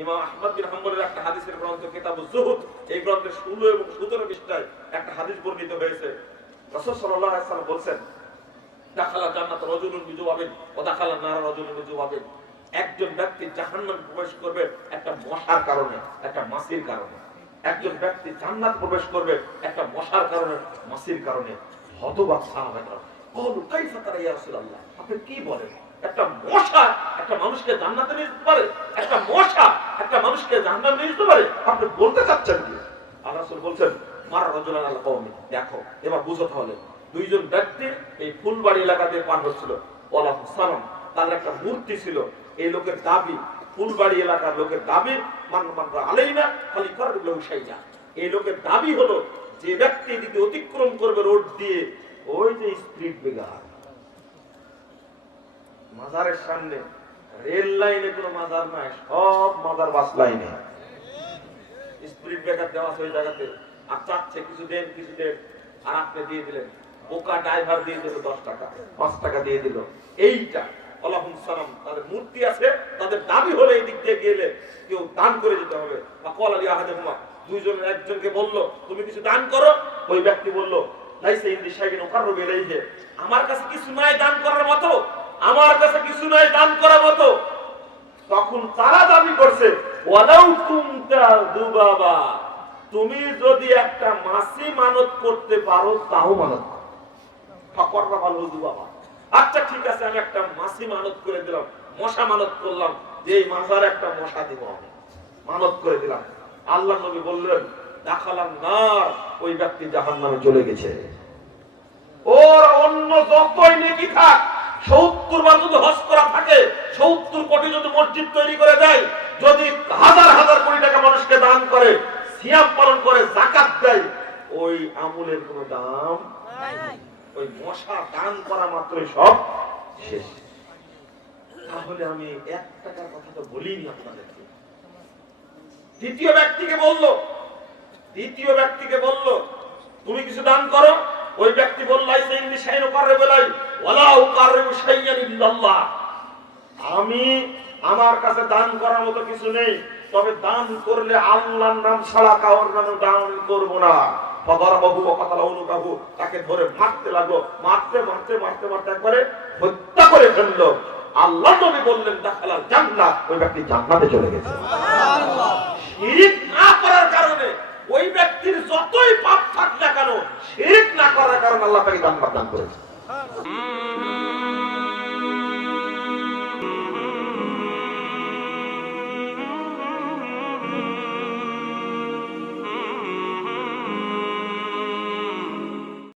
ইমাম আহমদ বিন হাম্বলের একটা হাদিসের গ্রন্থ কিতাব জুহুদ এই গ্রন্থের ষোলো এবং সতেরো পৃষ্ঠায় একটা হাদিস বর্ণিত হয়েছে। রসদ সাল্লাহ সাল্লাম বলছেন জান্নাত ও নারা একজন ব্যক্তি জাহান্নামে প্রবেশ করবে একটা মশার কারণে, একটা মাসির কারণে। একজন ব্যক্তি জান্নাত প্রবেশ করবে একটা মশার কারণে মাসির কারণে। হতবাক সাহাবারা বল কাইফা তারা ইয়া রাসূলুল্লাহ? আপনি কি বলেন? একটা মশা একটা মানুষকে জান্নাতে নিয়ে যেতে পারে? একটা মশা একটা মানুষকে জাহান্নামে নিয়ে যেতে পারে? আপনি বলতে চাচ্ছেন কি? আল্লাহ বলছেন, মারা রাজুলান আল কওমি। দেখো, এবার বুঝো তাহলে, দুইজন ব্যক্তি এই ফুলবাড়ি এলাকা দিয়ে পার হচ্ছিল। ওয়ালাহ সালাম তাদের একটা মূর্তি ছিল। এই লোকের দাবি, ফুলবাড়ি এলাকার লোকের দাবি, মান মানরা আলাইনা খালি করবিল্লাহু শাইজা। এই লোকের দাবি হলো, যে ব্যক্তি এদিকে অতিক্রম করবে রোড দিয়ে, ওই যে স্পিড বেগার। মাজারের সামনে, রেল লাইনে কোনো মাজার নাই, সব মাজার বাস লাইনে। ব্রেকার দেওয়া জায়গাতে। আর চাচ্ছে কিছু দেন কিছু দেন আর আপনি দিয়ে দিলেন। বোকা ড্রাইভার দিয়ে দিল দশ টাকা, পাঁচ টাকা দিয়ে দিল। এইটা সালাম, তাদের মূর্তি আছে, তাদের দাবি হলে এই দিক দিয়ে গেলে কেউ দান করে যেতে হবে। বা কল আলী আহাদে হুমা দুইজনের একজনকে বলল, তুমি কিছু দান করো? ওই ব্যক্তি বলল, লাইসে ইন্দি সাইবিন ওকার আমার কাছে কিছু নাই দান করার মতো। আমার কাছে কিছু নাই দান করার মতো। তখন তারা দাবি করছে তুমি যদি একটা মাসি মানত করতে পারো, তাও মানত আচ্ছা ঠিক আছে, আমি একটা মাসি মানত করে দিলাম, মশা মানত করলাম যে এই মাজার একটা মশা দিব আমি। মানত করে দিলাম। আল্লাহ নবী বললেন দেখালাম না ওই ব্যক্তি জাহান্নামে চলে গেছে। ওর অন্য যতই নেকি থাক সত্তর বার যদি হজ করা থাকে সত্তর কোটি যদি মসজিদ তৈরি করে দেয় যদি হাজার হাজার কোটি টাকা মানুষকে দান করে সিয়াম পালন করে জাকাত দেয় ওই আমলের কোনো দাম ওই মশা দান করা মাত্রই সব শেষ। তাহলে আমি এক টাকার কথা তো বলিনি আপনাদেরকে। দ্বিতীয় ব্যক্তিকে বলল দ্বিতীয় ব্যক্তিকে বলল তুমি কিছু দান করো? ওই ব্যক্তি বলল "লাইসা ইন্নী শাইউন উকাররিবু ইলাই আমি আমার কাছে দান করার মতো কিছু নেই তবে দান করলে আল্লাহর নাম ছাড়া কারোর নামে দান করব না। ফদরাবাহু ওয়া কাতালাউনুকাহু তাকে ধরে মারতে লাগল মারতে মারতে মারতে মারতে একবারে হত্যা করে ফেলল। আল্লাহ নবী বললেন দাখালাল জান্নাত। ওই ব্যক্তি জান্নাতে চলে গেছে। শিরিক না করার কারণে ওই ব্যক্তির যতই পাপ থাক না কেন শিরিক না করার কারণে আল্লাহ তাকে জান্নাত দান করেছে। Mm.